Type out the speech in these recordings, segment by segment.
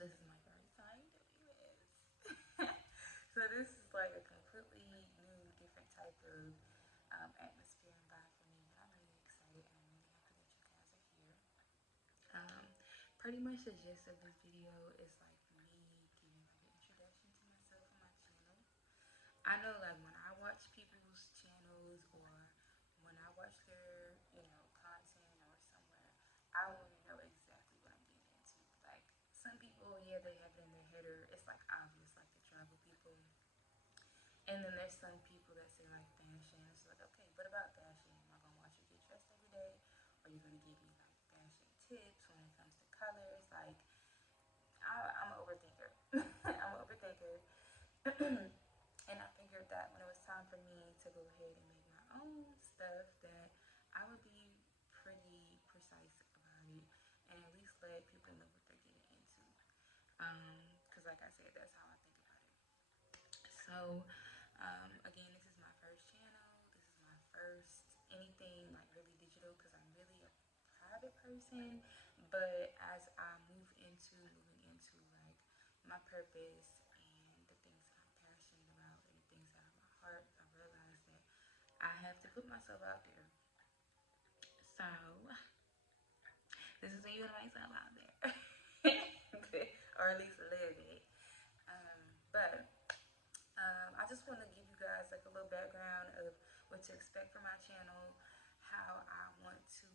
This is my first time doing this. So this is like a completely new, different type of atmosphere and vibe for me. But I'm really excited and I'm really happy that you guys are here. Um, Pretty much the gist of this video is like me giving like an introduction to myself and my channel. I know like when I watch people's channels or when I watch their, content or somewhere, I want to know exactly what I'm getting into. Like some people, yeah, they have it in their head or it's like obvious, like the travel people. And then there's some people that say like fashion. It's like, okay, what about fashion? Am I gonna watch you get dressed every day? Or are you gonna give me like fashion tips when it comes to colors? Like I'm an overthinker. I'm an overthinker. And I figured that when it was time for me to go ahead and make my own stuff, that I would be pretty precise about it and at least let people know what they're getting into. Because, like I said, that's how I think about it. So, again, this is my first channel. This is my first anything like really digital because I'm really a private person. But as I moving into like my purpose and the things that I'm passionate about and the things that are my heart, I realized that I have to put myself out there. So, this is me putting myself out there, or at least a little bit. But I just want to give you guys like a little background of what to expect from my channel, how I want to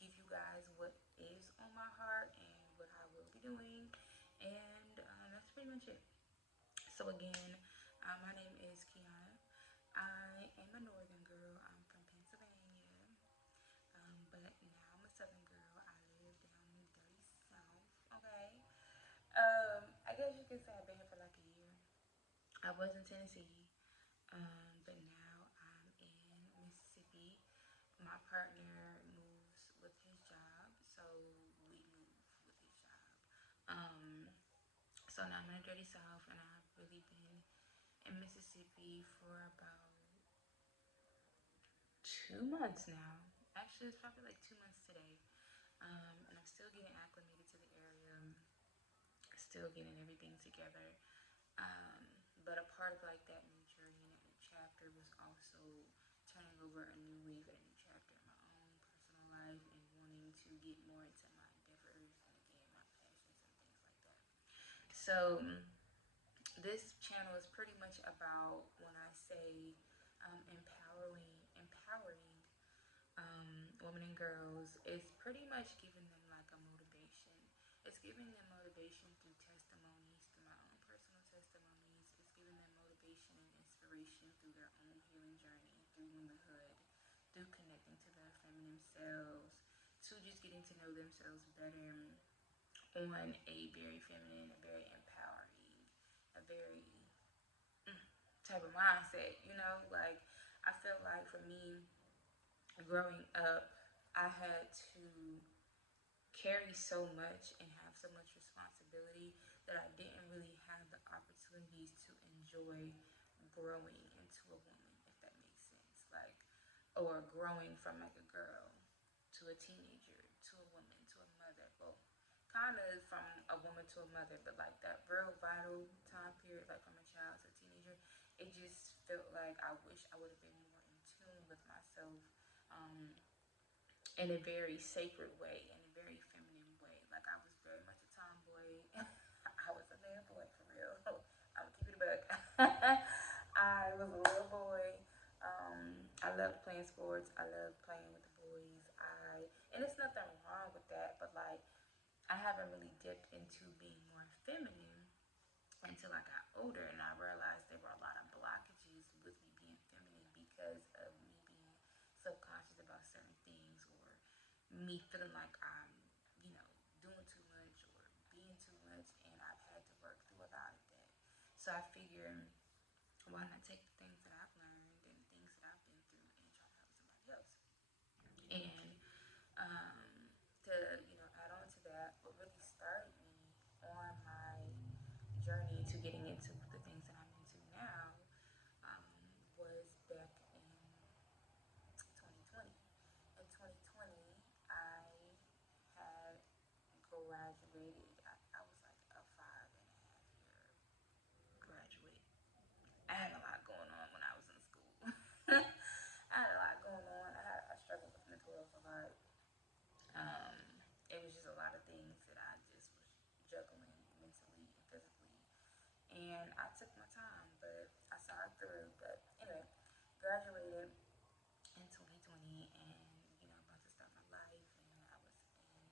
give you guys what is on my heart and what I will be doing, and that's pretty much it. So again, my name is Kiana. I am a northern girl. I'm from Pennsylvania, but now I'm a southern girl. I live down in the dirty south. Okay. I guess you can say I've been here for like a year. I was in Tennessee, but now I'm in Mississippi. My partner moves with his job, so we move with his job. Um, so now I'm in the Dirty South, and I've really been in Mississippi for about 2 months now. Actually, it's probably like 2 months today. And I'm still getting acclimated to the area, still getting everything together. Um, but a part of like that new journey and that new chapter was also turning over a new leaf and a new chapter in my own personal life and wanting to get more into my endeavors and again my passions and things like that. So this channel is pretty much about when I say empowering women and girls, is pretty much giving them like a motivation. It's giving them motivation through testimonies, through my own personal testimonies. It's giving them motivation and inspiration through their own healing journey, through womanhood, through connecting to their feminine selves, to just getting to know themselves better on a very feminine, a very empowering, a very type of mindset, like I feel like for me growing up, I had to carry so much and have so much responsibility that I didn't really have the opportunities to enjoy growing into a woman, if that makes sense. Like, or growing from like a girl to a teenager to a woman to a mother. Well, kind of from a woman to a mother, but like that real vital time period, like from a child to a teenager, it just felt like I wish I would have been more in tune with myself. Um, in a very sacred way, in a very feminine way. Like I was very much a tomboy. I was a man boy for real. I'm keeping it back. I was a little boy. I loved playing sports. I loved playing with the boys. And there's nothing wrong with that, but like I haven't really dipped into being more feminine until I got older, and I realized there were a lot of blockages with me being feminine because of me being subconscious about certain things or me feeling like I'm, you know, doing too much or being too much, and I've had to work through a lot of that. So I figure, why not take the things that I've learned and things that I've been through and try to help somebody else? And to add on to that, what really started me on my journey to getting into the things that I'm into now um, was back in 2020. In 2020, I had graduated. I was like a 5 graduated in 2020, and about to start my life, and I was in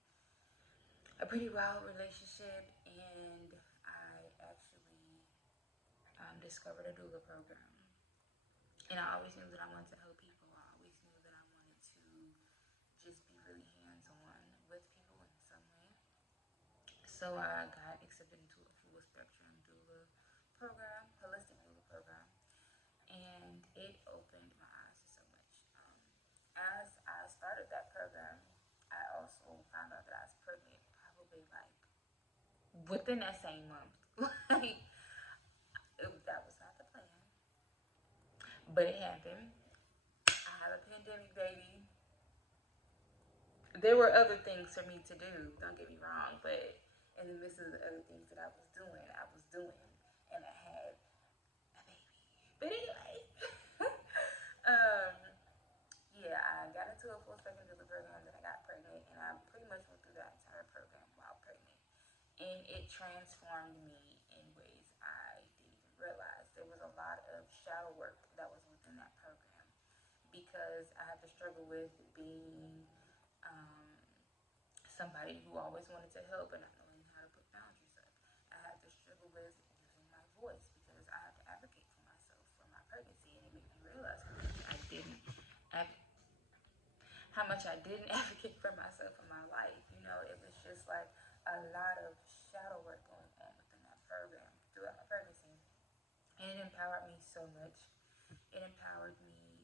a pretty wild relationship, and I actually discovered a doula program. And I always knew that I wanted to help people. I always knew that I wanted to just be really hands-on with people in some way. So I got accepted into a full spectrum doula program, holistic doula program, and it opened my eyes to so much. As I started that program, I also found out that I was pregnant, probably like within that same month. Like that was not the plan, but it happened. I have a pandemic baby. There were other things for me to do. Don't get me wrong, but in the midst of the other things that I was doing, and I had a baby. But anyway, um, yeah, I got into a full spectrum delivery program, then I got pregnant, and I pretty much went through that entire program while pregnant, and it transformed me in ways I didn't even realize. There was a lot of shadow work that was within that program because I had to struggle with being um, somebody who always wanted to help but not knowing how to put boundaries up. I had to struggle with using my voice because I had to advocate for myself for my pregnancy, and it made me realize how much I didn't advocate for myself in my life. It was just like a lot of shadow work going on within that program throughout my pregnancy, and it empowered me so much. It empowered me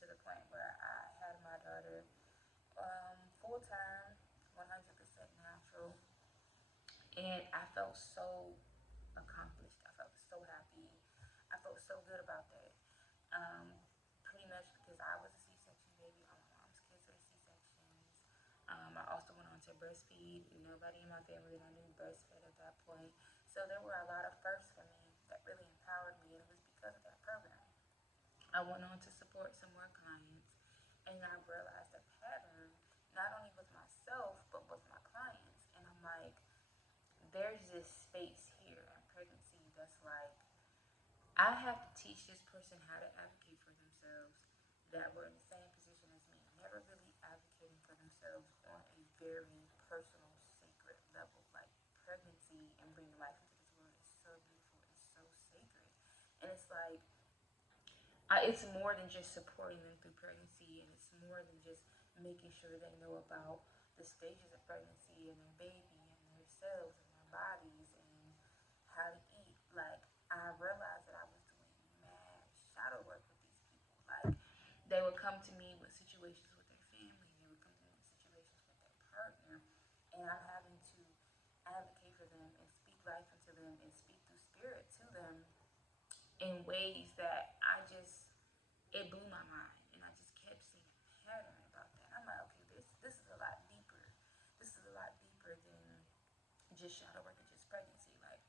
to the point where I had my daughter full time, 100% natural, and I felt so accomplished. I felt so happy. I felt so good about that. Um, Pretty much because I was a C-section baby. All my mom's kids are C-sections. I also went on to breastfeed. Nobody in my family that I knew breastfed at that point. So there were a lot of firsts for me that really empowered me, and it was because of that program. I went on to support some more clients, and I realized a pattern not only with myself but with my clients. And I'm like, there's this space here in pregnancy that's like, I have to teach this person how to advocate for themselves that were in the same position as me, never really advocating for themselves on a very personal, sacred level. Like pregnancy and bringing life into this world is so beautiful, it's so sacred. And it's like, it's more than just supporting them through pregnancy, and it's more than just making sure they know about the stages of pregnancy and their baby and themselves and their bodies and how to eat. Like, I realized that I was doing mad shadow work with these people. Like, they would come to me with situations with their family, they would come to me with situations with their partner, and I'm having to advocate for them and speak life into them and speak through spirit to them in ways that it blew my mind, and I just kept seeing a pattern about that. I'm like, okay, this is a lot deeper. This is a lot deeper than just shadow work and just pregnancy. Like,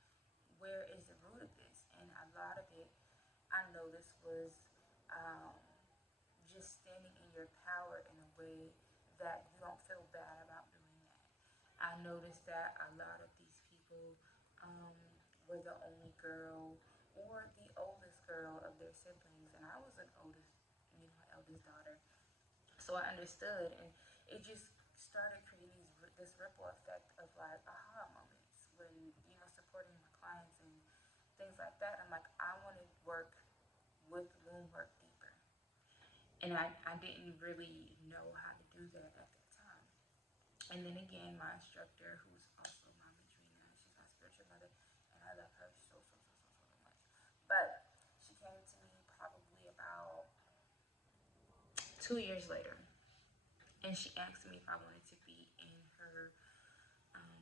where is the root of this? And a lot of it, I know this was um, just standing in your power in a way that you don't feel bad about doing that. I noticed that a lot of these people um, were the only girl or the oldest girl of their siblings, and I was an oldest, eldest daughter. So I understood, and it just started creating this ripple effect of like aha moments when supporting my clients and things like that. I'm like, I want to work with womb work deeper, and I didn't really know how to do that at that time. And then again, my instructor, who's also my Madrina, she's my spiritual mother, and I love her so much. But she came to me probably about 2 years later, and she asked me if I wanted to be in her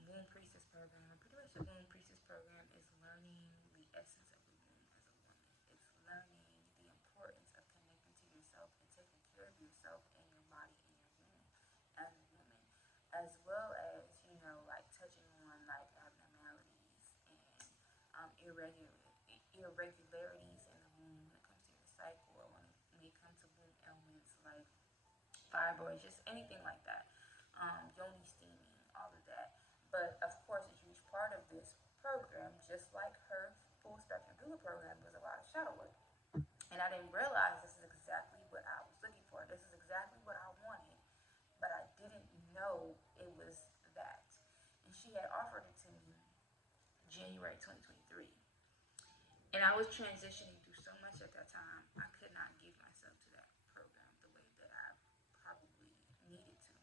womb priestess program. And pretty much the womb priestess program is learning the essence of the womb as a woman. It's learning the importance of connecting to yourself and taking care of yourself and your body and your womb as a woman, as well as like touching on like abnormalities and irregularities in the womb when it comes to your cycle, or when it comes to womb ailments like fibroids, just anything like that, yoni steaming, all of that. But of course, a huge part of this program, just like her full spectrum doula program, was a lot of shadow work. And I didn't realize this is know it was that. And she had offered it to me January 2023. And I was transitioning through so much at that time, I could not give myself to that program the way that I probably needed to.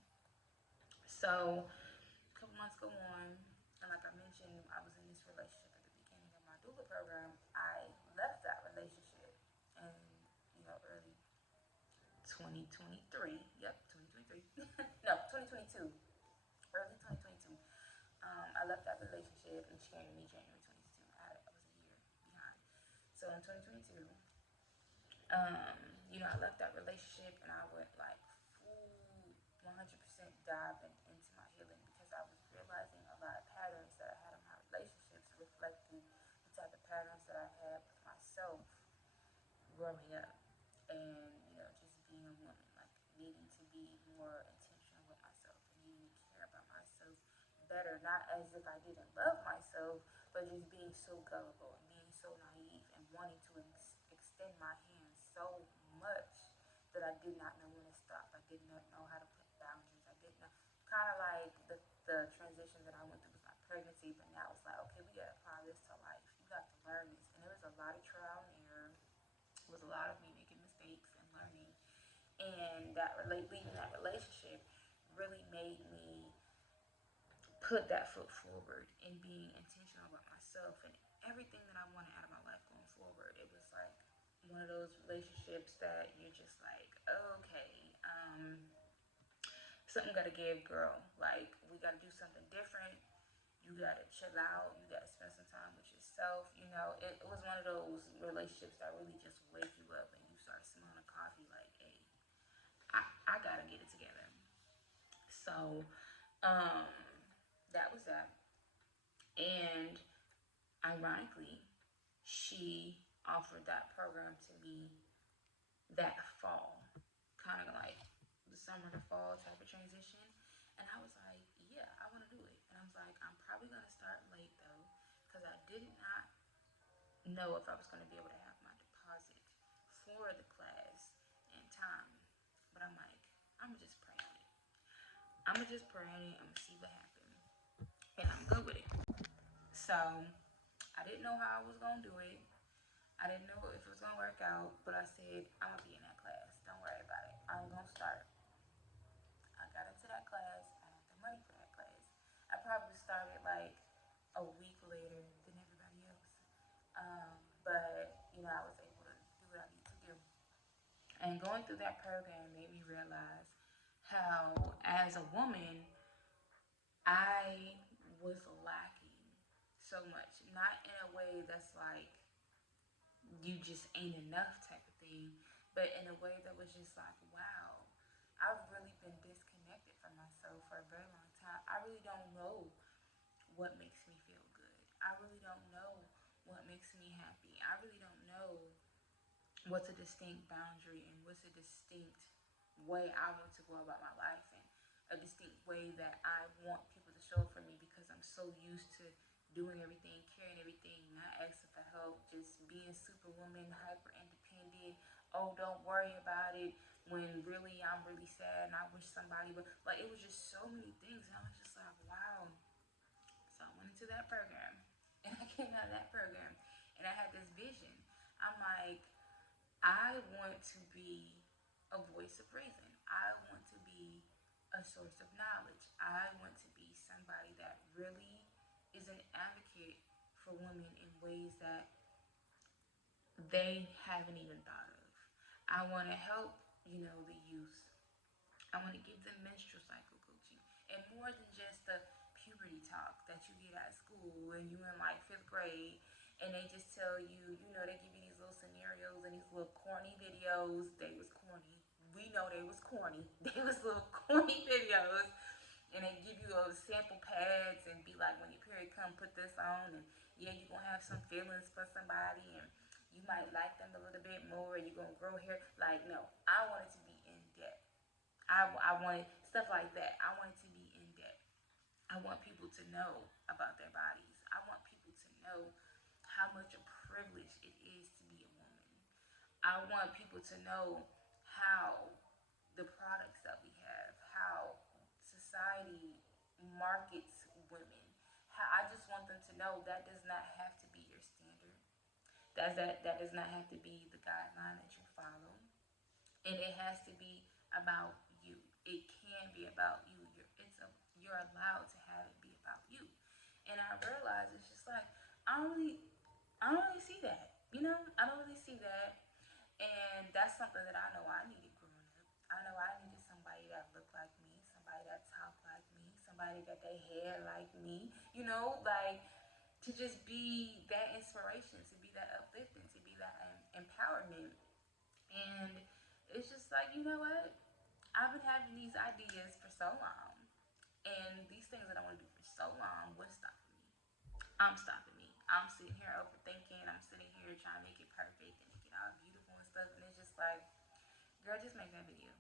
So a couple months go on, and like I mentioned, I was in this relationship at the beginning of my doula program. I left that relationship in, early 2023. Yep, 2023. No, 2022. Early 2022. I left that relationship and she came to me January 22. I was a year behind. So in 2022, I left that relationship and I went like full 100% diving into my healing because I was realizing a lot of patterns that I had in my relationships reflecting the type of patterns that I had with myself growing up. And, just being a woman, like needing to be more intentional with myself and needing to care about myself better, not as if I didn't love myself, but just being so gullible and being so naive and wanting to extend my hands so much that I did not know when to stop. I did not know how to put boundaries. I didn't know, kind of like the transition that I went through with my pregnancy, but now it's like, okay, we got to apply this to life. You got to learn this. And there was a lot of trial and error. It was a lot of me making mistakes and learning. And leaving that relationship really made me put that foot forward in being intentional about myself and everything that I wanted out of my life going forward. It was like one of those relationships that you're just like, okay, something gotta give, girl. Like, we gotta do something different. You gotta chill out. You gotta spend some time with yourself. It was one of those relationships that really just wake you up and you start smelling coffee like, hey, I gotta get it together. So, um, that was that. And ironically, she offered that program to me that fall, kind of like the summer to fall type of transition. And I was like, yeah, I want to do it. And I was like, I'm probably going to start late though, because I did not know if I was going to be able to have my deposit for the class in time. But I'm like, I'm going to just pray on it. I'm going to just pray on it. I'm going to see what happens. And I'm good with it. So I didn't know how I was going to do it. I didn't know if it was going to work out. But I said, I'm going to be in that class. Don't worry about it. I'm going to start. I got into that class. I had the money for that class. I probably started like a week later than everybody else. But, I was able to do what I need to do. And going through that program made me realize how, as a woman, I was lacking so much. Not in a way that's like you just ain't enough type of thing, but in a way that was just like, wow, I've really been disconnected from myself for a very long time. I really don't know what makes me feel good. I really don't know what makes me happy. I really don't know what's a distinct boundary and what's a distinct way I want to go about my life and a distinct way that I want people to show up for me because I'm so used to doing everything, carrying everything, not asking for help, just being superwoman, hyper independent. Oh, don't worry about it. When really I'm really sad and I wish somebody would, like, it was just so many things. And I was just like, wow. So I went into that program and I came out of that program and I had this vision. I'm like, I want to be a voice of reason. I want to be a source of knowledge. I want to be somebody that really is an advocate for women in ways that they haven't even thought of. I want to help, the youth. I want to give them menstrual cycle coaching. And more than just the puberty talk that you get at school and you in like fifth grade and they just tell you, they give you these little scenarios and these little corny videos. They was corny. We know they was corny. They was little corny videos. And they give you those sample pads and be like, when your period come, put this on. And yeah, you're going to have some feelings for somebody. And you might like them a little bit more. You're going to grow hair. Like, no, I want it to be in depth. I wanted stuff like that. I want it to be in depth. I want people to know about their bodies. I want people to know how much a privilege it is to be a woman. I want people to know how the products that we have, how society markets women. I just want them to know that does not have to be your standard. That does not have to be the guideline that you follow, and it has to be about you. It can be about you. You're allowed to have it be about you. And I realize it's just like I don't really I don't really see that. I don't really see that. And that's something that I know I needed growing up. I know I needed somebody that looked like me, somebody that talked like me, somebody that they hair like me, like to just be that inspiration, to be that uplifting, to be that empowerment. And it's just like, you know what? I've been having these ideas for so long, and these things that I want to do for so long. What's stopping me? I'm stopping me. I'm sitting here overthinking. I'm sitting here trying to make it perfect and make it all beautiful and stuff. And it's just like, girl, just make that video.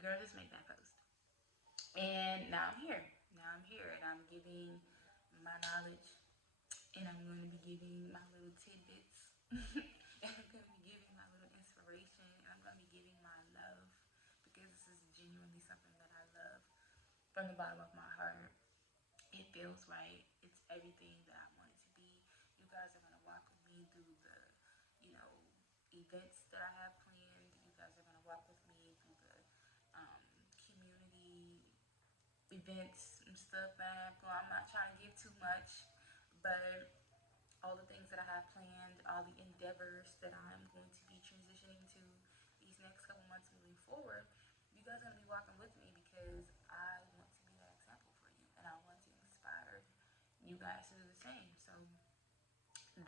Girl, just make that post. And now I'm here. Now I'm here, and I'm giving my knowledge, and I'm going to be giving my little tidbits, and I'm going to be giving my little inspiration, and I'm going to be giving my love, because this is genuinely something that I love from the bottom of my heart. It feels right. It's everything that I want it to be. You guys are going to walk with me through the, events that I have planned. You guys are going to walk with me through the um, community events and stuff that I have going. I'm not trying to give too much, but all the things that I have planned, all the endeavors that I'm going to be transitioning to these next couple months moving forward, you guys are going to be walking with me because I want to be that example for you, and I want to inspire you guys to do the same. So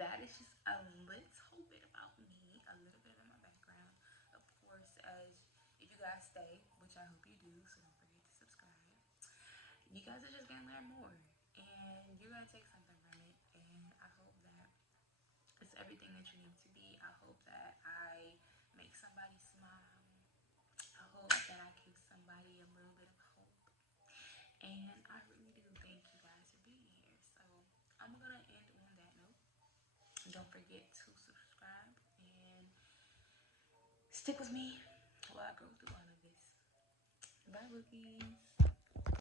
that is just a little bit about me, a little bit of my background. Of course, as if you guys stay, which I hope you do, so don't forget to subscribe. You guys are just gonna learn more, and you're gonna take something from it. And I hope that it's everything that you need to be. I hope that I make somebody smile. I hope that I give somebody a little bit of hope. And I really do thank you guys for being here. So I'm gonna end on that note. Don't forget to subscribe and stick with me while I go through all of this. Bye, bookies.